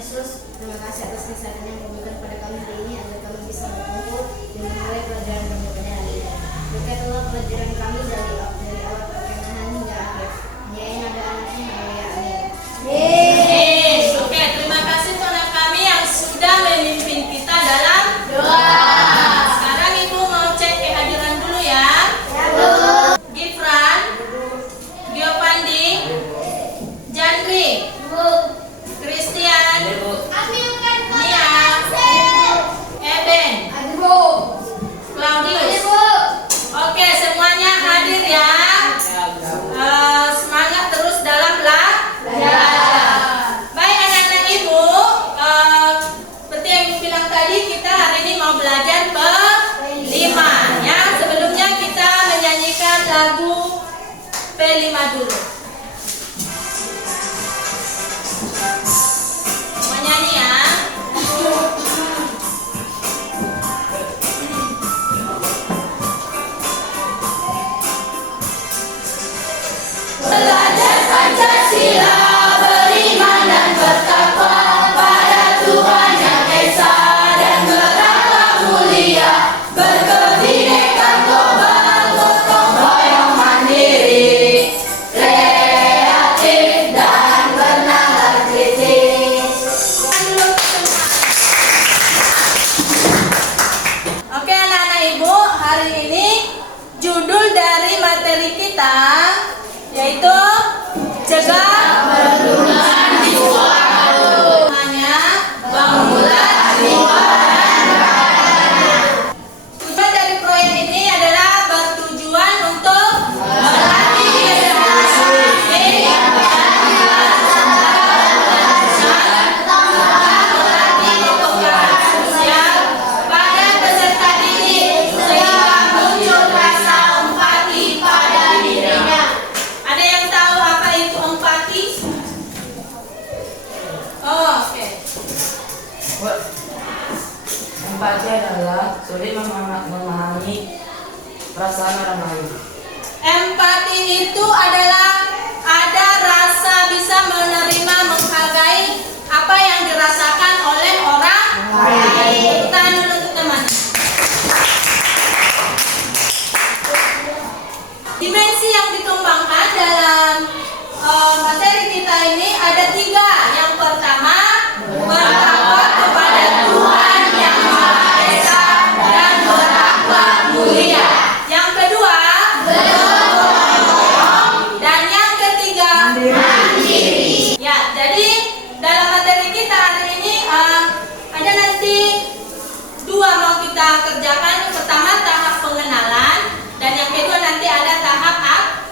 Yesus, terima kasih atas kesehatan yang memberikan pada kami hari ini agar kami bisa berkumpul dan memulai pelajaran kami pada hari ini. Berkatilah pelajaran kami dari awal perkenanan hingga akhir. Nyai nada anaknya, haleluya, amin. Oke, terima kasih Tuhan kami yang sudah memimpin kita dalam doa. Sekarang Ibu mau cek kehadiran dulu ya. Gifran, Giovandi, Jandri, Christian, Nia, Eben, Claudius. Oke, semuanya hadir ya. Semangat terus dalam belajar. Baik anak-anak Ibu, seperti yang Ibu bilang tadi, kita hari ini mau belajar P5 ya. Sebelumnya kita menyanyikan lagu P5 dulu. Mau nyanyi ya? Belajar Pancasila, beriman dan bertakwa pada Tuhan Yang Esa dan berakhlak mulia, berkebinekaan global, gotong royong mandiri, kreatif dan bernalar kritis. Oke anak-anak Ibu, hari ini judul dari materi kita yaitu cegah perundungan di suatu. Hanya bangunlah lingkungan. Tujuan dari proyek ini adalah bertujuan untuk melatih melatih kepekaan sosial pada peserta didik sehingga muncul rasa empati pada dirinya. Ada yang tahu apa itu empati? Oh, oke. Empati adalah sulit memahami perasaan orang lain. Empati itu adalah ada rasa bisa menerima, menghargai apa yang dirasakan oleh orang lain. Kita dulu untuk teman. Dimensi yang dikembangkan dalam materi kita ini ada 3. Yang pertama, bertakwa kepada Tuhan Yang Maha Esa dan berakhlak mulia. Yang kedua, dan yang ketiga, mandiri. Ya, jadi dalam materi kita hari ini ada nanti 2 mau kita kerjakan. Yang pertama tahap pengenalan dan yang kedua nanti ada tahap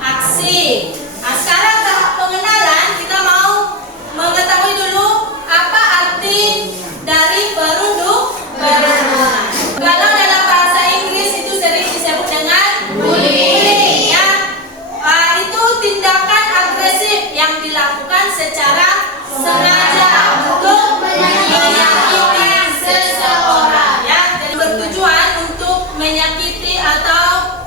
aksi. Nah, sekarang tahap pengenalan kita mau mengetahui dulu apa arti dari perundungan. Kalau dalam bahasa Inggris itu sering disebut dengan bullying ya. Itu tindakan agresif yang dilakukan secara sengaja untuk menyakiti seseorang ya. Dan bertujuan untuk menyakiti atau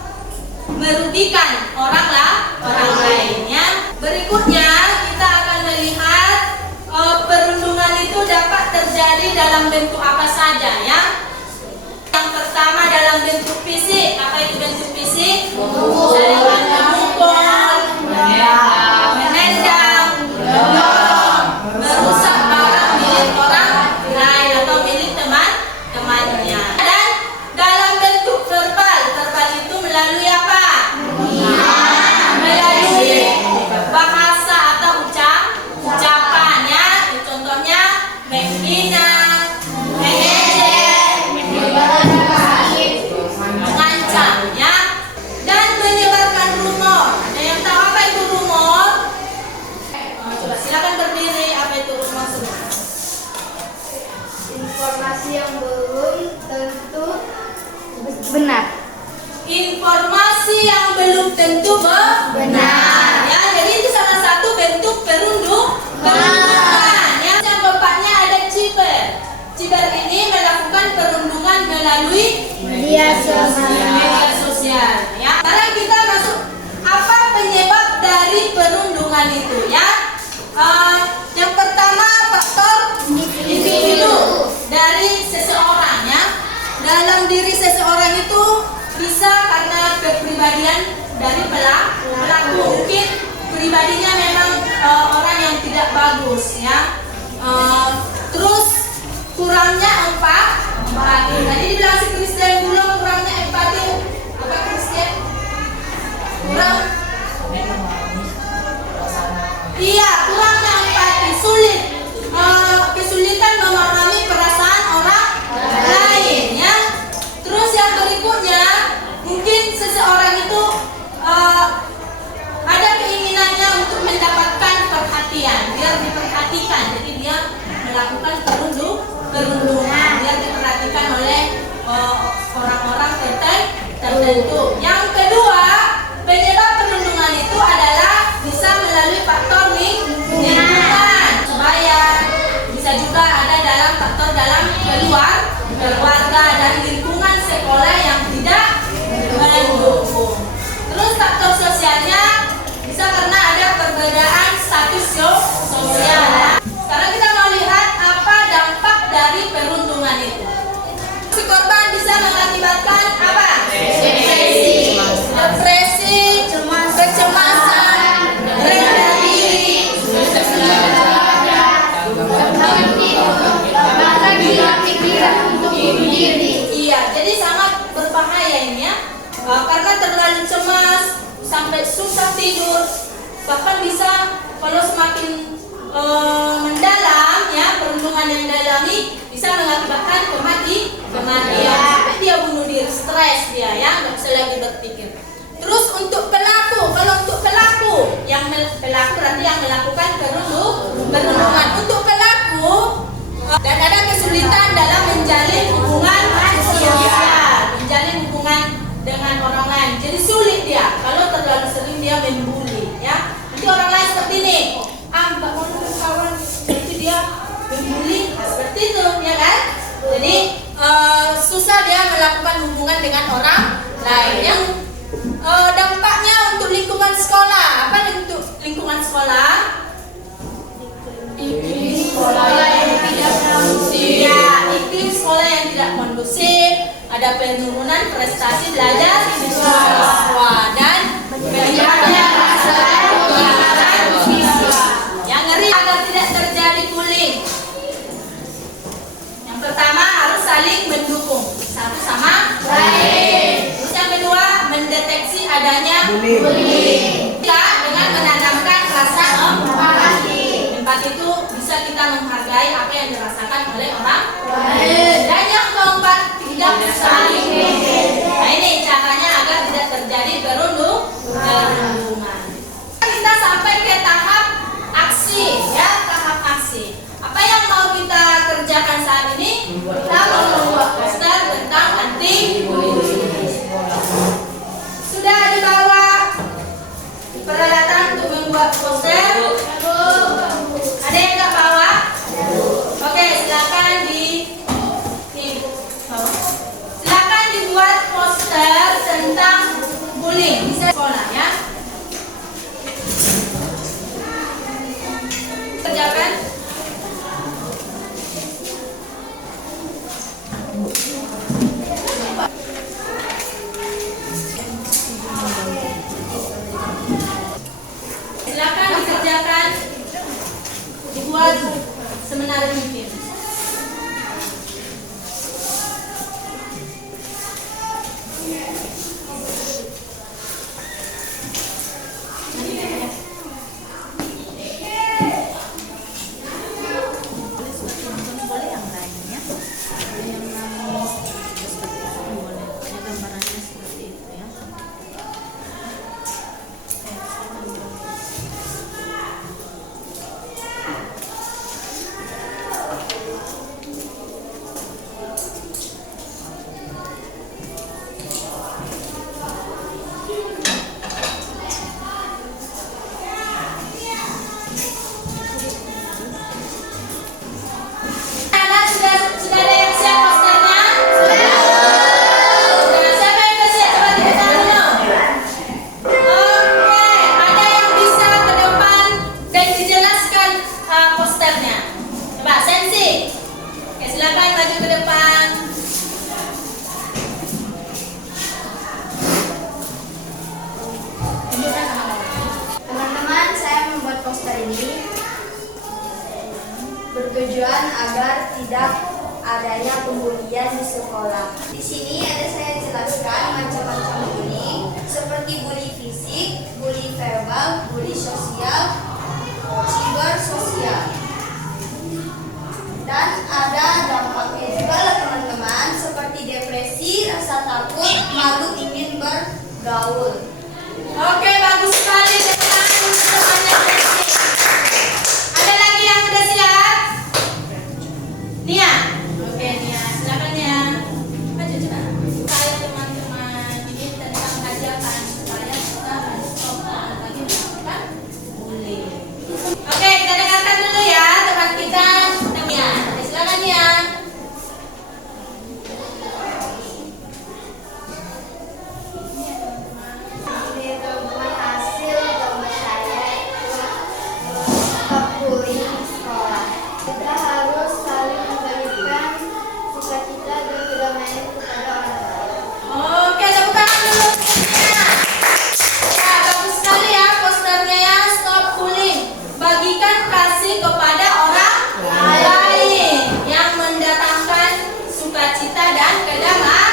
merugikan orang lainnya. Berikutnya kita akan melihat perundungan itu dapat terjadi dalam bentuk apa saja ya. Yang pertama dalam bentuk fisik. Apa itu bentuk fisik? Dengan memukul, menendang, mendorong, merusak barang milik orang lain atau milik teman-temannya. Dan dalam bentuk verbal. Verbal itu melalui apa? Melalui bahasa atau ucapan ya. Contohnya menghina, mengejek, mengancam ya. Dan menyebarkan rumor. Ada yang tahu apa itu rumor? Coba silakan berdiri. Apa itu rumor semua? Informasi yang belum tentu benar. Informasi yang belum tentu benar ya. Jadi itu salah satu bentuk perundungan ya. Yang keempatnya ada ciber. Ciber ini melakukan perundungan melalui Media sosial. ya. Sekarang kita masuk apa penyebab dari perundungan itu ya. Yang pertama faktor dari pelaku. Mungkin pribadinya memang orang yang tidak bagus ya. Terus kurangnya empati. Tadi dibilang si Kristen dulu kurangnya empati. Apa Kristen? Kurang. Iya, kurangnya empati, sulit. Kesulitan memahami perasaan orang lain ya. Terus yang berikutnya, mungkin seseorang itu ada keinginannya untuk mendapatkan perhatian, biar diperhatikan. Jadi dia melakukan perundungan, biar diperhatikan oleh orang-orang tertentu. Yang kedua, penyebab perundungan itu adalah bisa melalui faktor lingkungan, supaya bisa juga ada dalam faktor dalam keluarga dan lingkungan sekolah yang tidak mendukung. Terus faktor sosialnya bisa karena ada perbedaan status sosial. Sekarang kita mau lihat apa dampak dari perundungan itu. Si korban bisa mengakibatkan apa? Depresi, kecemasan, rendah diri, iya, jadi sangat berbahaya ini ya, karena terlalu cemas sampai susah tidur, bahkan bisa kalau semakin mendalam ya, perundungan yang dalami bisa mengakibatkan kematian, sampai dia bunuh diri, stres dia ya, nggak bisa lagi berpikir. Terus untuk pelaku, kalau untuk pelaku berarti yang melakukan perundungan. Untuk pelaku dan ada kesulitan dalam menjalin hubungan sosial, menjalin hubungan dengan orang lain. Jadi sulit dia kalau terlalu sering dia membuli ya. Nanti orang lain seperti ini, nggak mau kawan, itu dia membuli seperti itu ya kan. Jadi susah dia melakukan hubungan dengan orang lain. Yang dampaknya untuk lingkungan sekolah, apa untuk lingkungan sekolah? Iklim sekolah yang tidak kondusif. Ya, iklim sekolah yang tidak kondusif, ada penurunan prestasi belajar siswa dan meningkatnya rasa kehilangan siswa. Yang ngeri agar tidak terjadi bullying. Yang pertama harus saling mendukung satu sama lain. Terus yang kedua mendeteksi adanya bullying. Dengan menanamkan rasa empati. Empati itu bisa kita menghargai apa yang dirasakan oleh orang lain. Dan yang keempat tidak saling mengejek. Nah ini caranya agar tidak terjadi perundungan. Kita sampai ke tahap aksi ya, tahap aksi. Apa yang mau kita kerjakan saat ini? Kita mau membuat poster tentang anti bullying. Sudah dibawa peralatan untuk membuat poster? Ada yang nggak bawa? Oke, silakan silakan dibuat poster tentang bullying di sekolah ya. Kerjakan. Silakan dikerjakan, dibuat semenarik mungkin. agar tidak adanya pembulian di sekolah. Di sini ada saya jelaskan macam-macam bullying seperti bully fisik, bully verbal, bully sosial, cyber sosial. Dan ada dampaknya juga lah teman-teman, seperti depresi, rasa takut, malu ingin bergaul. Oke, bagus sekali teman-teman semuanya. Ada lagi yang udah siap? Nia. Oke, Nia, silakan Nia. Maju cepat. Saya teman-teman ini tentang ajakan supaya kita harus stop lagi melakukan bullying. Oke, kita dengarkan dulu ya teman kita. Nia, silakan Nia. Ini teman-teman hasil gambar saya stop bullying di sekolah. Kita harus saling memberikan cita-cita dan kedamaian kepada orang lain. Oke, tepuk tangan dulu. Nia. Ya, bagus sekali ya posternya ya, stop bullying. Bagikan kasih kepada orang lain yang mendatangkan sukacita dan kedamaian.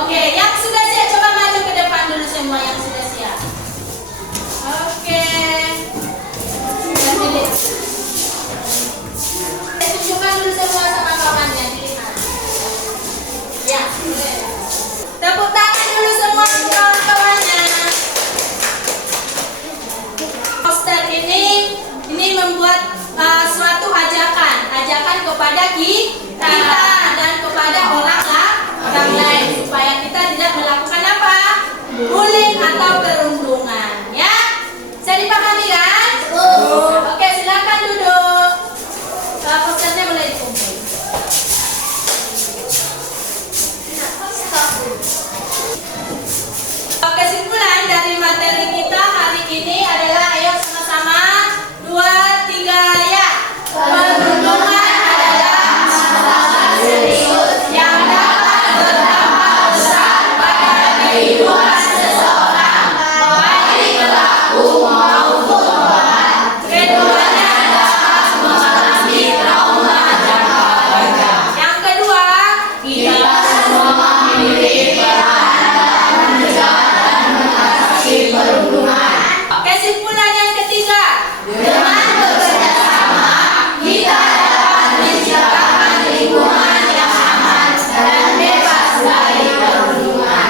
Oke, yang sudah siap coba maju ke depan dulu semua yang sudah siap. Oke. Sudah dilihat. Tunjukkan dulu semua sama kawannya dilihat. Ya. Tepuk tangan dulu semua untuk kawan-kawannya. Poster ini membuat suatu ajakan kepada kita dan kepada orang lain supaya kita tidak melakukan apa? Bullying atau perundungan, ya? Bisa dipahami kan? Oke, silakan duduk. Posternya mulai dikumpul. Kesimpulan dari materi kita hari ini adalah ayo sama-sama 2, 3 ya. Perundungan adalah masalah serius yang dapat berdampak besar pada kehidupan seseorang, baik pelaku maupun korban. Keduanya dapat mengalami trauma jangka panjang. Yang kedua, kita semua memiliki peran dalam mencegah dan mengatasi perundungan. Kesimpulan yang ketiga, dengan bekerja sama kita dapat menciptakan lingkungan yang aman dan bebas dari perundungan.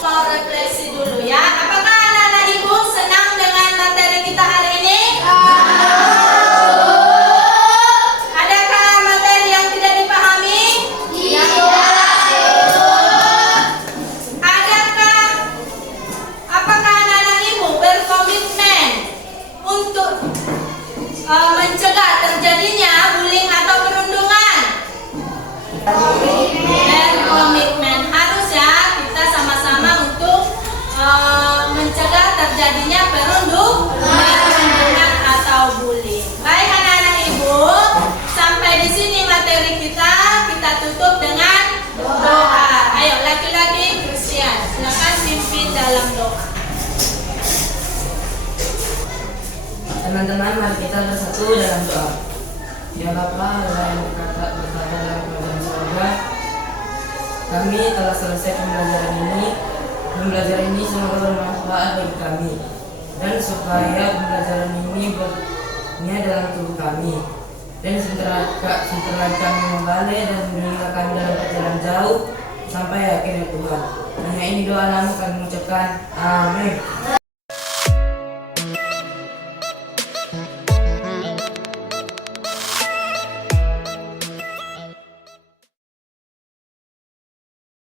Mau refleksi dulu ya. Apakah anak-anak ibu senang dengan materi kita hari ini? Adakah materi yang tidak dipahami? Apakah anak-anak ibu berkomitmen untuk mencegah terjadinya bullying atau perundungan? Berkomitmen, harus ya kita sama-sama untuk mencegah terjadinya perundungan atau bullying. Baik anak-anak ibu, sampai di sini materi kita tutup dengan doa. Ayo laki-laki Christian, silakan pimpin dalam doa. Teman-teman, mari kita bersatu dalam doa. Ya Bapa, Allah yang berkata dalam kerajaan surga, kami telah selesai pembelajaran ini. Pembelajaran ini semoga bermanfaat bagi kami, dan supaya pembelajaran ini bernia dalam tubuh kami, dan setelah kami membalik dan meninggalkan kami dalam perjalanan jauh sampai akhirnya Tuhan. Hanya ini doa kami mengucapkan amin.